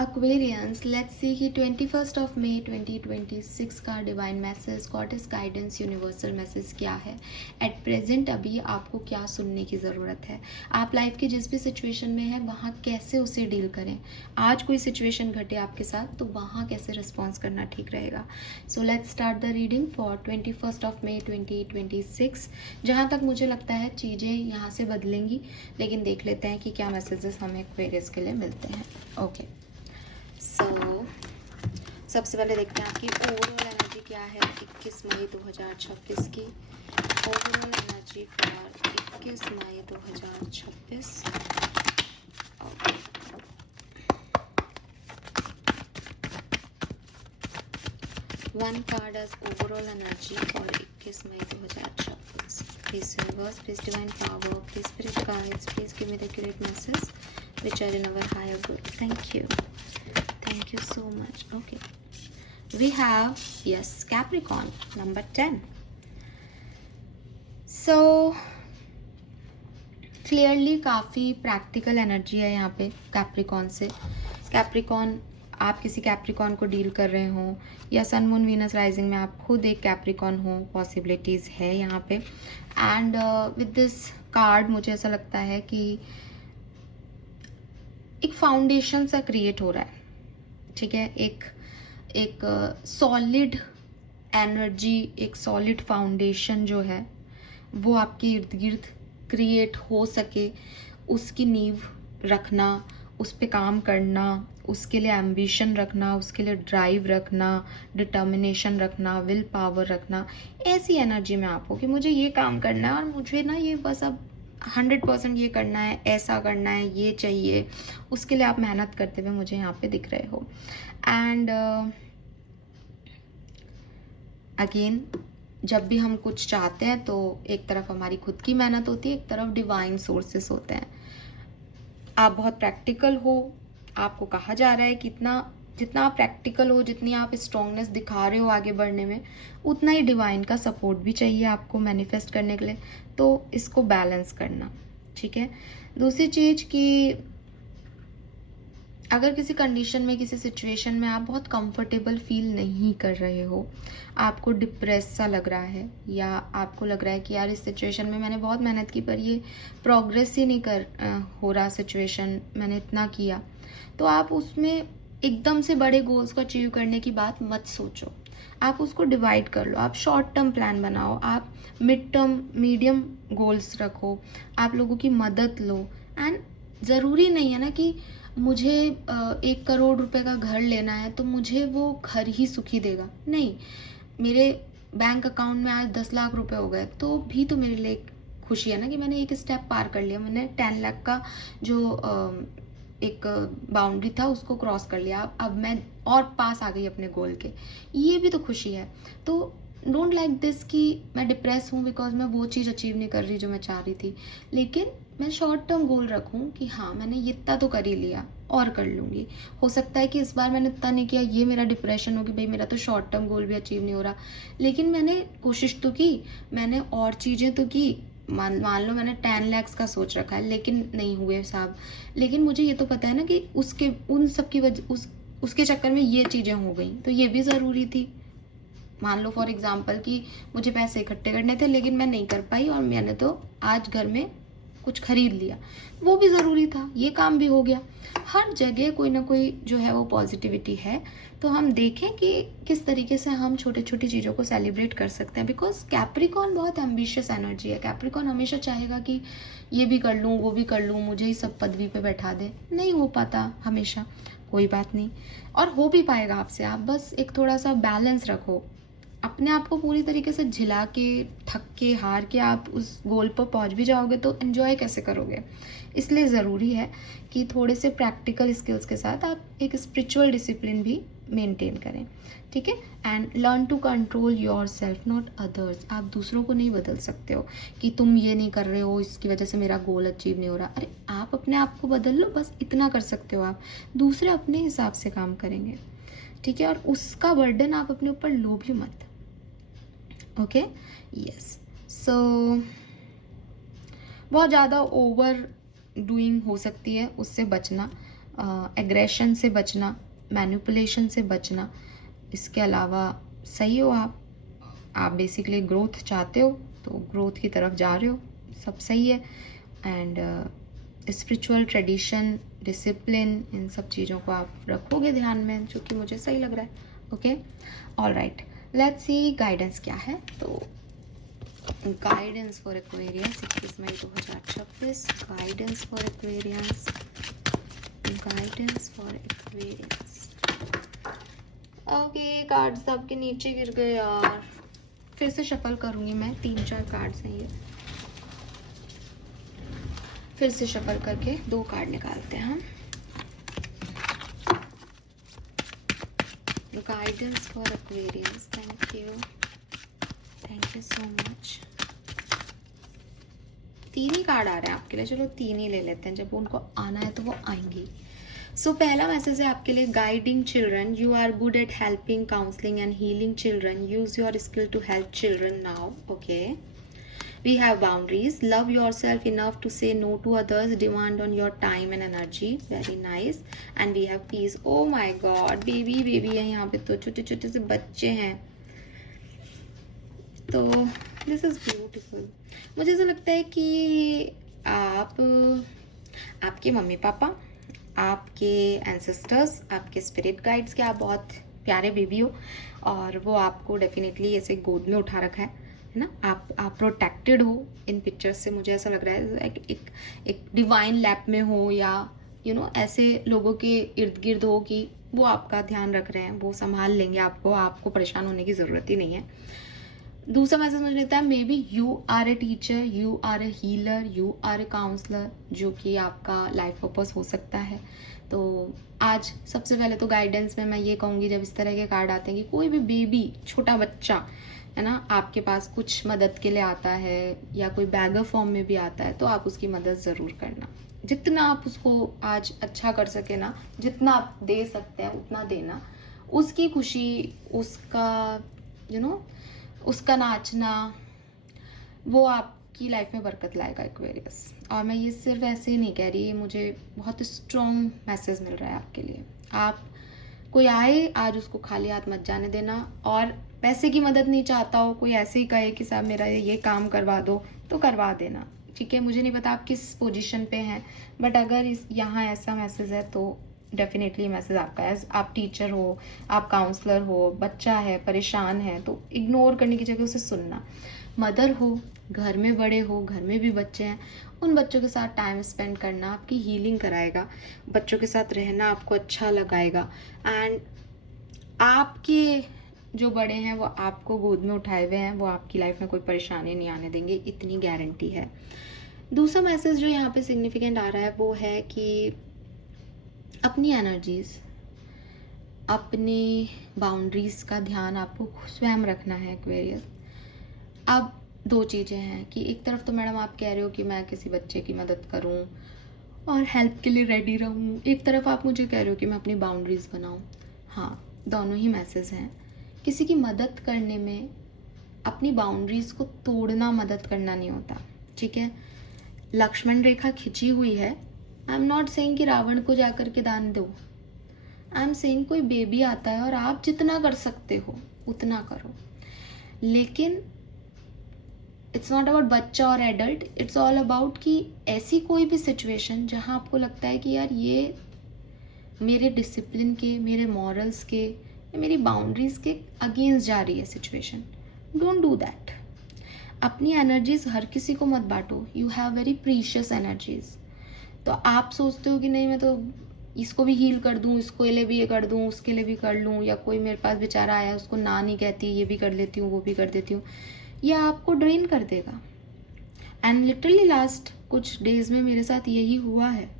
Aquarians, let's see कि 21 मई 2026 का divine message, goddess guidance, universal message क्या है एट प्रेजेंट। अभी आपको क्या सुनने की ज़रूरत है, आप लाइफ की जिस भी सिचुएशन में है वहाँ कैसे उसे डील करें। आज कोई सिचुएशन घटे आपके साथ तो वहाँ कैसे रिस्पॉन्स करना ठीक रहेगा। So let's start the reading for 21 मई 2026। जहाँ तक मुझे लगता है चीज़ें यहाँ से बदलेंगी, लेकिन देख लेते हैं कि क्या मैसेजेस हमें एक्वेरियस के लिए मिलते हैं। ओके सबसे पहले देखते हैं आपकी ओवरऑल एनर्जी क्या है 21 मई 2026 की। Overall energy for 21 May 2026। One card as overall energy for 21 May 2026। Please universe, please divine power, please spirit guides, please give me the accurate message which are in our higher good. Thank you so much. Okay, we have, yes, Capricorn number 10. So clearly काफ़ी practical energy है यहाँ पे Capricorn से। Capricorn, आप किसी Capricorn को deal कर रहे हो या सन मून वीनस राइजिंग में आप खुद एक कैप्रिकॉन हो, पॉसिबिलिटीज़ है यहाँ पे। एंड विद दिस कार्ड मुझे ऐसा लगता है कि एक फाउंडेशन सा क्रिएट हो रहा है, ठीक है। एक सॉलिड एनर्जी, एक सॉलिड फाउंडेशन जो है वो आपके इर्द गिर्द क्रिएट हो सके, उसकी नींव रखना, उस पे काम करना, उसके लिए एम्बिशन रखना, उसके लिए ड्राइव रखना, डिटर्मिनेशन रखना, विल पावर रखना। ऐसी एनर्जी में आप हो कि मुझे ये काम करना है और मुझे ना ये बस अब 100% ये करना है, ऐसा करना है, ये चाहिए, उसके लिए आप मेहनत करते हुए मुझे यहाँ पे दिख रहे हो। एंड अगेन, जब भी हम कुछ चाहते हैं तो एक तरफ हमारी खुद की मेहनत होती है, एक तरफ डिवाइन सोर्सेस होते हैं। आप बहुत प्रैक्टिकल हो, आपको कहा जा रहा है कि जितना आप प्रैक्टिकल हो, जितनी आप स्ट्रॉन्गनेस दिखा रहे हो आगे बढ़ने में, उतना ही डिवाइन का सपोर्ट भी चाहिए आपको मैनिफेस्ट करने के लिए। तो इसको बैलेंस करना, ठीक है। दूसरी चीज़ कि अगर किसी कंडीशन में, किसी सिचुएशन में आप बहुत कंफर्टेबल फील नहीं कर रहे हो, आपको डिप्रेस सा लग रहा है, या आपको लग रहा है कि यार इस सिचुएशन में मैंने बहुत मेहनत की पर ये प्रोग्रेस ही नहीं हो रहा सिचुएशन, मैंने इतना किया, तो आप उसमें एकदम से बड़े गोल्स को अचीव करने की बात मत सोचो। आप उसको डिवाइड कर लो, आप शॉर्ट टर्म प्लान बनाओ, आप मिड टर्म, मीडियम गोल्स रखो, आप लोगों की मदद लो। एंड ज़रूरी नहीं है ना कि मुझे 1 करोड़ रुपए का घर लेना है तो मुझे वो घर ही सुखी देगा। नहीं, मेरे बैंक अकाउंट में आज 10 लाख रुपए हो गए तो भी तो मेरे लिए खुशी है ना कि मैंने एक स्टेप पार कर लिया, मैंने 10 लाख का जो एक बाउंड्री था उसको क्रॉस कर लिया, अब मैं और पास आ गई अपने गोल के, ये भी तो खुशी है। तो डोंट लाइक दिस कि मैं डिप्रेस हूँ बिकॉज मैं वो चीज़ अचीव नहीं कर रही जो मैं चाह रही थी, लेकिन मैं शॉर्ट टर्म गोल रखूँ कि हाँ मैंने इतना तो कर ही लिया और कर लूँगी। हो सकता है कि इस बार मैंने इतना नहीं किया, ये मेरा डिप्रेशन हो कि भाई मेरा तो शॉर्ट टर्म गोल भी अचीव नहीं हो रहा, लेकिन मैंने कोशिश तो की, मैंने और चीज़ें तो की। मान लो मैंने 10 लाख का सोच रखा है लेकिन नहीं हुए साहब, लेकिन मुझे ये तो पता है ना कि उसके उन सब की वजह उसके चक्कर में ये चीज़ें हो गई, तो ये भी ज़रूरी थी। मान लो फॉर एग्जाम्पल कि मुझे पैसे इकट्ठे करने थे लेकिन मैं नहीं कर पाई और मैंने तो आज घर में कुछ खरीद लिया, वो भी ज़रूरी था, ये काम भी हो गया। हर जगह कोई ना कोई जो है वो पॉजिटिविटी है। तो हम देखें कि किस तरीके से हम छोटी छोटी चीज़ों को सेलिब्रेट कर सकते हैं, बिकॉज कैप्रिकॉन बहुत एम्बिशियस एनर्जी है। कैप्रिकॉन हमेशा चाहेगा कि ये भी कर लूँ, वो भी कर लूँ, मुझे ही सब पदवी पे बैठा दे। नहीं हो पाता हमेशा, कोई बात नहीं, और हो भी पाएगा आपसे। आप बस एक थोड़ा सा बैलेंस रखो, अपने आप को पूरी तरीके से झिला के, थक के, हार के आप उस गोल पर पहुंच भी जाओगे तो एंजॉय कैसे करोगे। इसलिए ज़रूरी है कि थोड़े से प्रैक्टिकल स्किल्स के साथ आप एक स्पिरिचुअल डिसिप्लिन भी मेंटेन करें, ठीक है। And learn to control yourself not others. आप दूसरों को नहीं बदल सकते हो कि तुम ये नहीं कर रहे हो इसकी वजह से मेरा गोल अचीव नहीं हो रहा। अरे आप अपने आप को बदल लो, बस इतना कर सकते हो आप। दूसरे अपने हिसाब से काम करेंगे, ठीक है, और उसका बर्डन आप अपने ऊपर लो भी मत। Okay, yes. सो बहुत ज़्यादा ओवर डूइंग हो सकती है, उससे बचना। एग्रेशन से बचना, मैनिपुलेशन से बचना। इसके अलावा सही हो आप बेसिकली ग्रोथ चाहते हो तो ग्रोथ की तरफ जा रहे हो, सब सही है। एंड स्पिरिचुअल ट्रेडिशन, डिसिप्लिन, इन सब चीज़ों को आप रखोगे ध्यान में, जो कि मुझे सही लग रहा है। Okay, all right, let's see guidance क्या है। तो guidance for Aquarians 21 May 2026, guidance for Aquarians, guidance for Aquarians. Okay, card सबके नीचे गिर गए यार। फिर से शफल करूंगी मैं, 3-4 कार्ड्स हैं ये। फिर से शफल करके 2 कार्ड निकालते हैं हम। Guidance for aquarians, thank you so much. 3 ही कार्ड आ रहे हैं आपके लिए, चलो 3 ही ले लेते हैं, जब उनको आना है तो वो आएंगी। सो पहला मैसेज है आपके लिए, guiding children, you are good at helping, counselling and healing children, use your skill to help children now. Okay, we have boundaries, love yourself enough to say no to others, demand on your time and energy, very nice. And we have peace. Oh my god, baby है यहाँ पे, तो छोटे छोटे से बच्चे हैं, तो दिस इज ब्यूटिफुल। मुझे ऐसा लगता है कि आपके मम्मी पापा, आपके एंसेस्टर्स, आपके स्पिरिट गाइड्स के आप बहुत प्यारे बेबी हो, और वो आपको डेफिनेटली ऐसे गोद में उठा रखा है ना। आप प्रोटेक्टेड हो इन पिक्चर्स से, मुझे ऐसा लग रहा है एक डिवाइन लैप में हो, या ऐसे लोगों के इर्द गिर्द हो कि वो आपका ध्यान रख रहे हैं, वो संभाल लेंगे आपको परेशान होने की ज़रूरत ही नहीं है। दूसरा मैसेज मुझे लगता है, maybe you are a teacher, you are a healer, you are a counsellor, जो कि आपका लाइफ पर्पस हो सकता है। तो आज सबसे पहले तो गाइडेंस में मैं ये कहूँगी, जब इस तरह के कार्ड आते हैं कि कोई भी बेबी, छोटा बच्चा है ना, आपके पास कुछ मदद के लिए आता है या कोई बैगर फॉर्म में भी आता है, तो आप उसकी मदद ज़रूर करना। जितना आप उसको आज अच्छा कर सके ना, जितना आप दे सकते हैं उतना देना। उसकी खुशी, उसका उसका नाचना, वो आपकी लाइफ में बरकत लाएगा एक्वेरियस। और मैं ये सिर्फ ऐसे ही नहीं कह रही, ये मुझे बहुत स्ट्रॉन्ग मैसेज मिल रहा है आपके लिए। आप कोई आए आज, उसको खाली हाथ मत जाने देना। और पैसे की मदद नहीं चाहता हो, कोई ऐसे ही कहे कि साहब मेरा ये काम करवा दो, तो करवा देना, ठीक है। मुझे नहीं पता आप किस पोजीशन पे हैं, बट अगर यहाँ ऐसा मैसेज है तो डेफिनेटली मैसेज आपका है। आप टीचर हो, आप काउंसलर हो, बच्चा है परेशान है, तो इग्नोर करने की जगह उसे सुनना। मदर हो, घर में बड़े हो, घर में भी बच्चे हैं, उन बच्चों के साथ टाइम स्पेंड करना आपकी हीलिंग कराएगा। बच्चों के साथ रहना आपको अच्छा लगाएगा। एंड आपके जो बड़े हैं वो आपको गोद में उठाए हुए हैं, वो आपकी लाइफ में कोई परेशानी नहीं आने देंगे, इतनी गारंटी है। दूसरा मैसेज जो यहाँ पे सिग्निफिकेंट आ रहा है वो है कि अपनी एनर्जीज, अपनी बाउंड्रीज का ध्यान आपको स्वयं रखना है एक्वेरियस। अब 2 चीज़ें हैं कि एक तरफ तो मैडम आप कह रहे हो कि मैं किसी बच्चे की मदद करूं और हेल्प के लिए रेडी रहूं, एक तरफ आप मुझे कह रहे हो कि मैं अपनी बाउंड्रीज बनाऊं। हाँ, दोनों ही मैसेज हैं। किसी की मदद करने में अपनी बाउंड्रीज को तोड़ना मदद करना नहीं होता, ठीक है। लक्ष्मण रेखा खिंची हुई है। आई एम नॉट सेइंग कि रावण को जाकर के दान दो। आई एम सेइंग कोई बेबी आता है और आप जितना कर सकते हो उतना करो। लेकिन इट्स नॉट अबाउट बच्चा और एडल्ट, इट्स ऑल अबाउट कि ऐसी कोई भी सिचुएशन जहां आपको लगता है कि यार ये मेरे डिसिप्लिन के, मेरे मॉरल्स के, मेरी बाउंड्रीज के अगेंस्ट जा रही है सिचुएशन, डोंट डू दैट। अपनी एनर्जीज हर किसी को मत बांटो। You have very precious energies. तो आप सोचते हो कि नहीं मैं तो इसको भी हील कर दूं, इसको लिए भी ये कर दूं, उसके लिए भी कर लूं, या कोई मेरे पास बेचारा आया उसको ना नहीं कहती, ये भी कर लेती हूँ, वो भी कर देती हूँ, ये आपको ड्रेन कर देगा। एंड लिटरली लास्ट कुछ डेज में मेरे साथ यही हुआ है।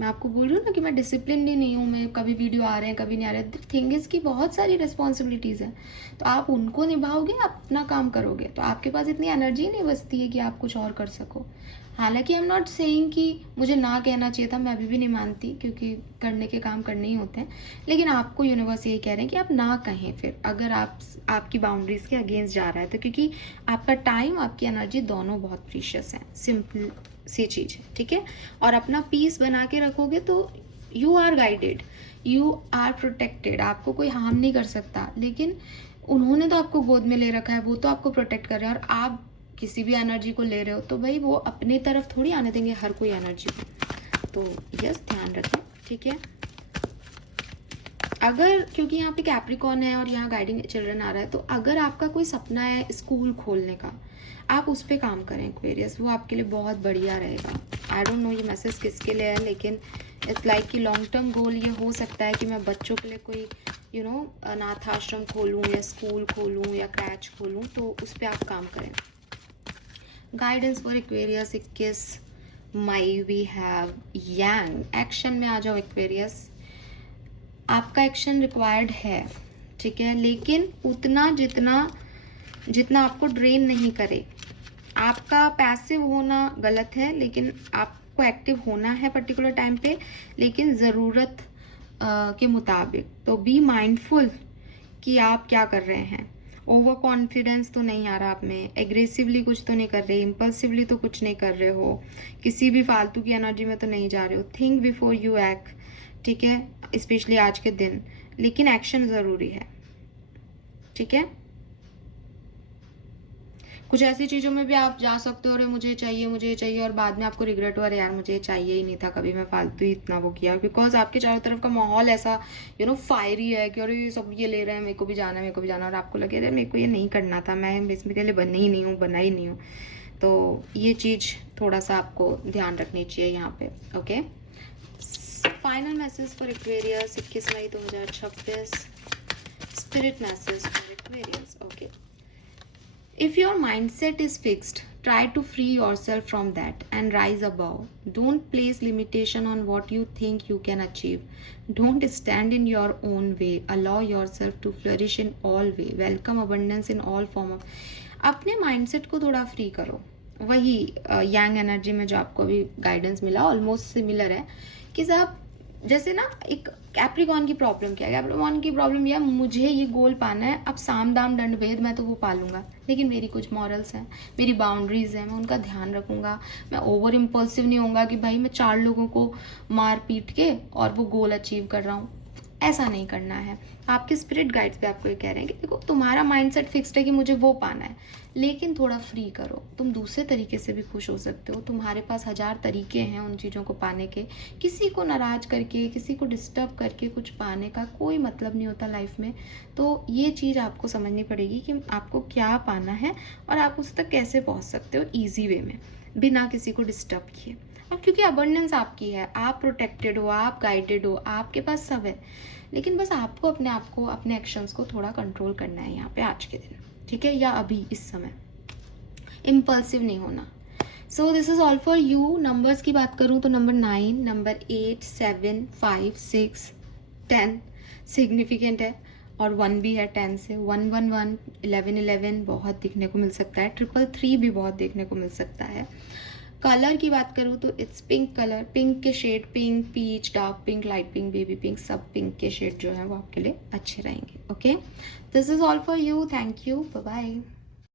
मैं आपको बोल रही हूँ ना कि मैं डिसिप्लिन ही नहीं हूँ, मैं कभी वीडियो आ रहे हैं कभी नहीं आ रहे। द थिंग इज कि बहुत सारी रिस्पॉन्सिबिलिटीज़ हैं, तो आप उनको निभाओगे, आप अपना काम करोगे, तो आपके पास इतनी एनर्जी नहीं बचती है कि आप कुछ और कर सको। हालांकि आई एम नॉट सेइंग कि मुझे ना कहना चाहिए था, मैं अभी भी नहीं मानती, क्योंकि करने के काम करने ही होते हैं। लेकिन आपको यूनिवर्स यही कह रहे हैं कि आप ना कहें फिर, अगर आपकी बाउंड्रीज के अगेंस्ट जा रहा है तो, क्योंकि आपका टाइम, आपकी एनर्जी दोनों बहुत प्रीशियस हैं। सिंपल सी चीज़ है, ठीक है। और अपना पीस बना के रखोगे तो you are guided, you are protected, आपको कोई हार्म नहीं कर सकता, लेकिन उन्होंने तो आपको गोद में ले रखा है, वो तो आपको प्रोटेक्ट कर रहे हैं, और आप किसी भी एनर्जी को ले रहे हो तो भाई वो अपने तरफ थोड़ी आने देंगे हर कोई एनर्जी को। तो यस, ध्यान रखें, ठीक है। अगर, क्योंकि यहाँ पे कैप्रिकॉर्न है और यहाँ गाइडिंग चिल्ड्रन आ रहा है, तो अगर आपका कोई सपना है स्कूल खोलने का, आप उस पर काम करें एक्वेरियस, वो आपके लिए बहुत बढ़िया रहेगा। आई डोंट नो ये मैसेज किसके लिए है, लेकिन इट्स लाइक कि लॉन्ग टर्म गोल ये हो सकता है कि मैं बच्चों के लिए कोई अनाथ आश्रम खोलूँ या स्कूल खोलूँ या क्रैच खोलूँ, तो उस पर आप काम करें। Guidance for Aquarius 21 May we have yang. Action में आ जाओ एक्वेरियस, आपका एक्शन रिक्वायर्ड है, ठीक है, लेकिन उतना जितना आपको ड्रेन नहीं करे। आपका पैसिव होना गलत है, लेकिन आपको एक्टिव होना है पर्टिकुलर टाइम पे, लेकिन ज़रूरत के मुताबिक। तो बी माइंडफुल कि आप क्या कर रहे हैं। ओवर कॉन्फिडेंस तो नहीं आ रहा आप में, एग्रेसिवली कुछ तो नहीं कर रहे, इम्पल्सिवली तो कुछ नहीं कर रहे हो, किसी भी फालतू की एनर्जी में तो नहीं जा रहे हो। थिंक बिफोर यू एक्ट, ठीक है, स्पेशली आज के दिन, लेकिन एक्शन ज़रूरी है, ठीक है। कुछ ऐसी चीज़ों में भी आप जा सकते हो, अरे मुझे चाहिए, और बाद में आपको रिग्रेट हो, अरे यार मुझे चाहिए ही नहीं था, कभी मैं फालतू ही इतना वो किया, बिकॉज आपके चारों तरफ का माहौल ऐसा फायरी है कि अरे ये सब ये ले रहे हैं, मेरे को भी जाना है, और आपको लगे अरे मेरे को ये नहीं करना था, मैं इसमें के लिए बना ही नहीं हूँ। तो ये चीज़ थोड़ा सा आपको ध्यान रखनी चाहिए यहाँ पे, okay. Final message for Aquarius 21 May 2026, spirit message for Aquarius, okay. If your mindset is fixed, try to free yourself from that and rise above. Don't place limitation on what you think you can achieve. Don't stand in your own way. Allow yourself to flourish in all way. Welcome abundance in all form of. अपने mindset को थोड़ा free करो। वही यांग energy में जो आपको अभी guidance मिला ऑलमोस्ट सिमिलर है कि साहब जैसे ना एक कैप्रिकॉर्न की प्रॉब्लम क्या है, कैप्रिकॉर्न की प्रॉब्लम यह मुझे ये गोल पाना है, अब साम दाम दंड भेद मैं तो वो पालूंगा, लेकिन मेरी कुछ मॉरल्स हैं, मेरी बाउंड्रीज हैं, मैं उनका ध्यान रखूंगा। मैं ओवर इम्पल्सिव नहीं होऊंगा कि भाई मैं 4 लोगों को मार पीट के और वो गोल अचीव कर रहा हूँ, ऐसा नहीं करना है। आपके स्पिरिट गाइड्स भी आपको ये कह रहे हैं कि देखो तुम्हारा माइंडसेट फिक्स्ड है कि मुझे वो पाना है, लेकिन थोड़ा फ्री करो, तुम दूसरे तरीके से भी खुश हो सकते हो, तुम्हारे पास 1000 तरीके हैं उन चीज़ों को पाने के। किसी को नाराज करके, किसी को डिस्टर्ब करके कुछ पाने का कोई मतलब नहीं होता लाइफ में। तो ये चीज़ आपको समझनी पड़ेगी कि आपको क्या पाना है और आप उस तक कैसे पहुँच सकते हो ईजी वे में, बिना किसी को डिस्टर्ब किए। अब क्योंकि अबंडेंस आपकी है, आप प्रोटेक्टेड हो, आप गाइडेड हो, आपके पास सब है, लेकिन बस आपको अपने आप को, अपने एक्शंस को थोड़ा कंट्रोल करना है यहाँ पे आज के दिन, ठीक है, या अभी इस समय इम्पल्सिव नहीं होना। So this is all for you. Numbers की बात करूँ तो नंबर 9, नंबर 8, 7, 5, 6, 10 सिग्निफिकेंट है, और 1 भी है 10 से। 1, 1, 1, 11, 11 बहुत देखने को मिल सकता है, 3, 3 भी बहुत देखने को मिल सकता है। कलर की बात करूँ तो इट्स पिंक कलर, पिंक के shade, pink, peach, dark pink, light pink, baby pink, सब पिंक के शेड जो है वो आपके लिए अच्छे रहेंगे, okay. This is all for you, thank you, bye bye.